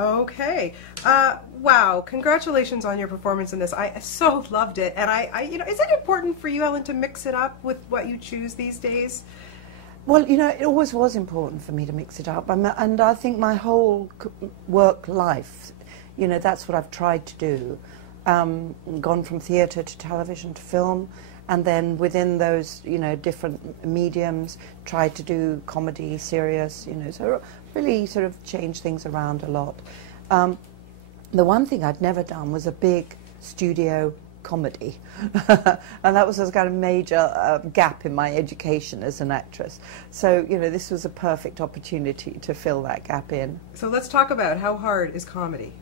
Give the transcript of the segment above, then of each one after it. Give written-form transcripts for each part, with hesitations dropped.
Okay. Wow. Congratulations on your performance in this. I so loved it. And is it important for you, Helen, to mix it up with what you choose these days? Well, it always was important for me to mix it up. And I think my whole work life, that's what I've tried to do. Gone from theatre to television to film, and then within those, different mediums, tried to do comedy, serious, so really sort of change things around a lot. The one thing I'd never done was a big studio comedy, and that was a kind of major gap in my education as an actress. So, this was a perfect opportunity to fill that gap in. So let's talk about how hard is comedy?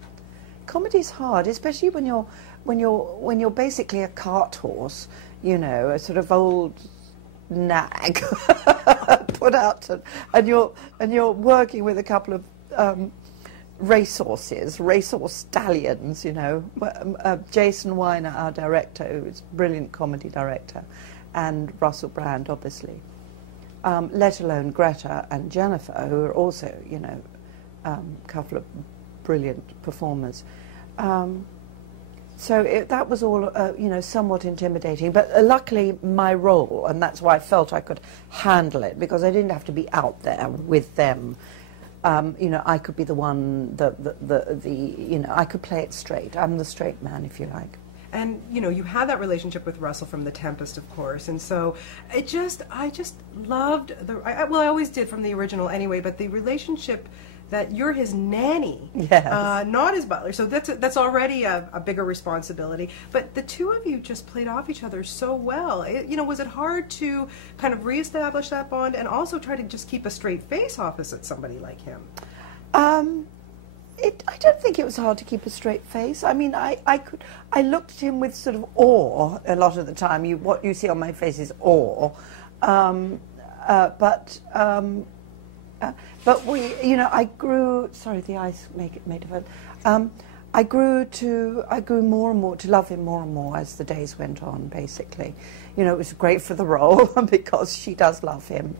Comedy's hard, especially when you're basically a cart horse, a sort of old nag put out, and you're working with a couple of racehorse stallions, Jason Weiner, our director, who's a brilliant comedy director, and Russell Brand, obviously. Let alone Greta and Jennifer, who are also, a couple of brilliant performers. So that was all, somewhat intimidating. But luckily, my role, and that's why I felt I could handle it, because I didn't have to be out there with them. I could be the one, I could play it straight. I'm the straight man, if you like. And, you had that relationship with Russell from The Tempest, of course, and so I just loved I always did from the original anyway, but the relationship that you're his nanny, yes. Not his butler, so that's already a bigger responsibility. But the two of you just played off each other so well. Was it hard to kind of reestablish that bond and also try to just keep a straight face opposite somebody like him? I don't think it was hard to keep a straight face. I mean, I looked at him with sort of awe a lot of the time. What you see on my face is awe, but we, I grew. Sorry, the ice made of it. I grew more and more to love him more and more as the days went on. Basically, it was great for the role because she does love him,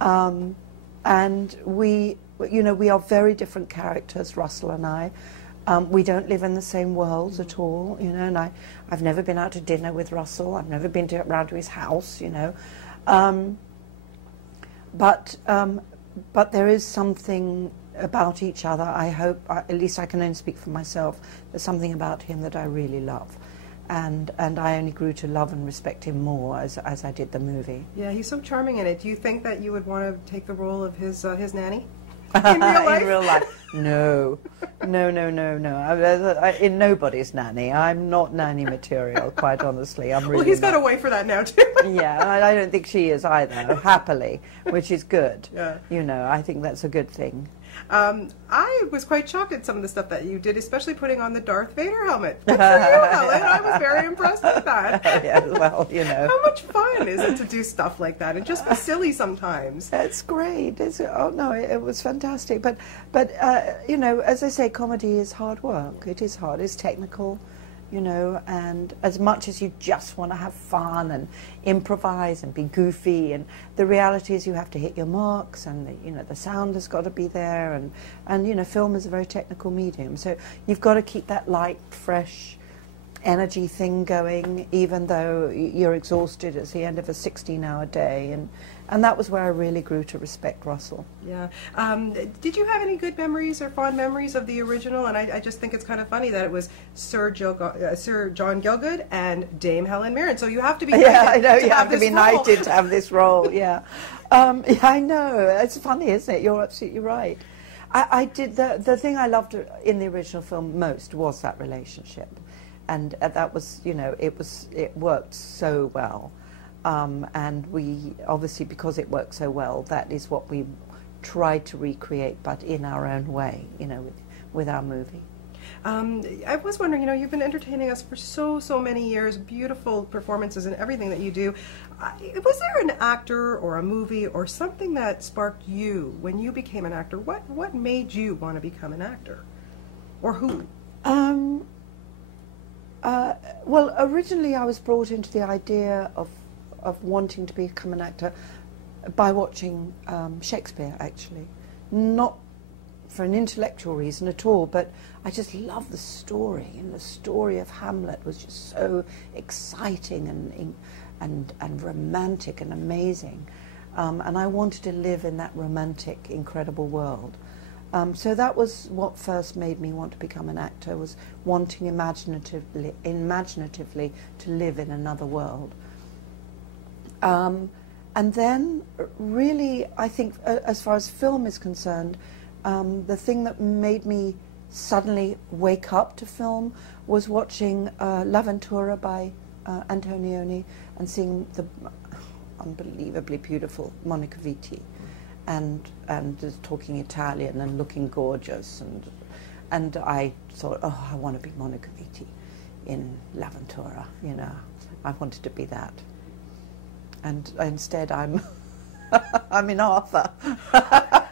and we are very different characters, Russell and I. We don't live in the same worlds at all, and I've never been out to dinner with Russell. I've never been around to his house, But there is something about each other, I hope, at least I can only speak for myself, there's something about him that I really love. And I only grew to love and respect him more as I did the movie. Yeah, he's so charming in it. Do you think that you would want to take the role of his nanny? In real life? In real life? No. No. In nobody's nanny. I'm not nanny material, quite honestly. I'm really well, he's not. got a wife for that now, too. Yeah, I don't think she is either, happily, which is good. Yeah. I think that's a good thing. I was quite shocked at some of the stuff that you did, especially putting on the Darth Vader helmet. Good for you, Helen. I was very impressed with that. Yeah, well, How much fun is it to do stuff like that and just be silly sometimes? It's great. It was fantastic. But as I say, comedy is hard work. It is hard. It's technical. And as much as you just want to have fun and improvise and be goofy, and the reality is you have to hit your marks, and the sound has got to be there, and film is a very technical medium, so you've got to keep that light, fresh energy thing going, even though you're exhausted at the end of a 16-hour day, and that was where I really grew to respect Russell. Yeah. Did you have any good memories or fond memories of the original? And I just think it's kind of funny that it was Sir John Gielgud and Dame Helen Mirren. So you have to be knighted. Yeah, I know, you have to be role. knighted to have this role, yeah. Yeah, I know. It's funny, isn't it? You're absolutely right. I did, the thing I loved in the original film most was that relationship. And that was, it worked so well. And we, obviously, because it worked so well, that is what we tried to recreate, but in our own way, with our movie. I was wondering, you've been entertaining us for so many years, beautiful performances and everything that you do. Was there an actor or a movie or something that sparked you when you became an actor? What made you want to become an actor? Or who? Well, originally I was brought into the idea of wanting to become an actor by watching Shakespeare, actually. Not for an intellectual reason at all, but I just love the story, and the story of Hamlet was just so exciting and romantic and amazing, and I wanted to live in that romantic, incredible world. So that was what first made me want to become an actor, was wanting imaginatively to live in another world. And then, really, I think, as far as film is concerned, the thing that made me suddenly wake up to film was watching L'Avventura by Antonioni and seeing the unbelievably beautiful Monica Vitti, and just talking Italian and looking gorgeous, and I thought, oh, I want to be Monica Vitti in L'Avventura, you know, I wanted to be that. And instead, I'm in Arthur.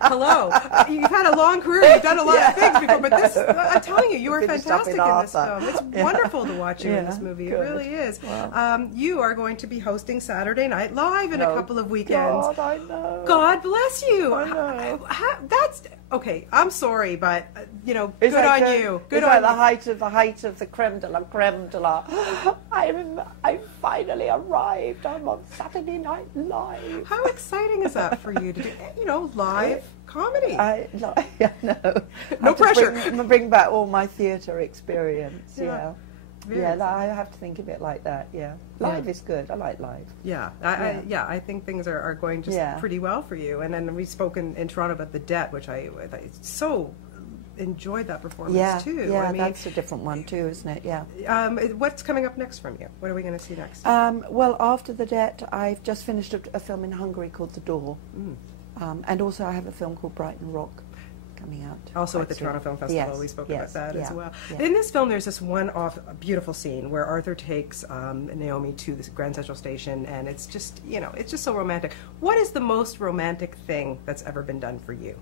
Hello. You've had a long career. You've done a lot of things before, but this, I'm telling you, you are fantastic in this film. It's wonderful to watch you in this movie. Good. It really is. Wow. You are going to be hosting Saturday Night Live in a couple of weekends. God, I know. God bless you. I know. That's okay. I'm sorry, but you know, good on you. Good on you. The height of the creme de la. I finally arrived. I'm on Saturday Night Live. How exciting is that for you to do? You know, live comedy. I know. No pressure. Bring back all my theatre experience. Yeah. I have to think of it like that. Yeah, live is good. I like live. Yeah, I think things are going just pretty well for you. And then we spoke in Toronto about The Debt, which I so enjoyed that performance too. Yeah, I mean, that's a different one too, isn't it? Yeah. What's coming up next from you? What are we going to see next? Well, after The Debt, I've just finished a film in Hungary called The Door, and also I have a film called Brighton Rock coming out. Also at the Toronto Film Festival, yes, we spoke about that as well. Yeah. In this film, there's this one-off beautiful scene where Arthur takes Naomi to the Grand Central Station, and it's just, you know, it's just so romantic. What is the most romantic thing that's ever been done for you?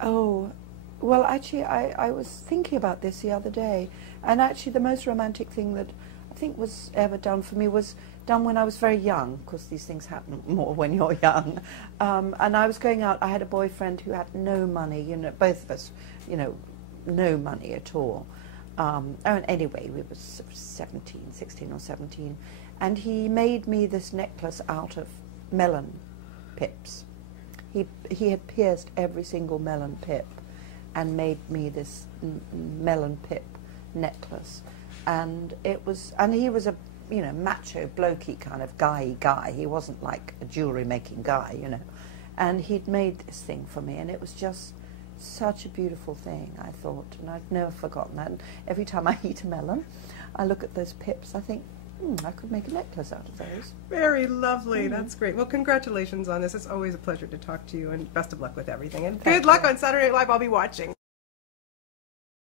Oh, well, actually, I was thinking about this the other day, and actually the most romantic thing that I think was ever done for me was done when I was very young, because these things happen more when you're young. And I was going out, I had a boyfriend who had no money, you know, both of us, you know, no money at all. And anyway, we were 16 or 17, and he made me this necklace out of melon pips. He had pierced every single melon pip and made me this melon pip necklace. And he was a, you know, macho, blokey kind of guy. He wasn't like a jewellery making guy, you know. And he'd made this thing for me, and it was just such a beautiful thing, I thought. And I've never forgotten that. And every time I eat a melon, I look at those pips, I think, I could make a necklace out of those. Very lovely. That's great. Well, congratulations on this. It's always a pleasure to talk to you, and best of luck with everything. And good luck on Saturday Night Live. I'll be watching.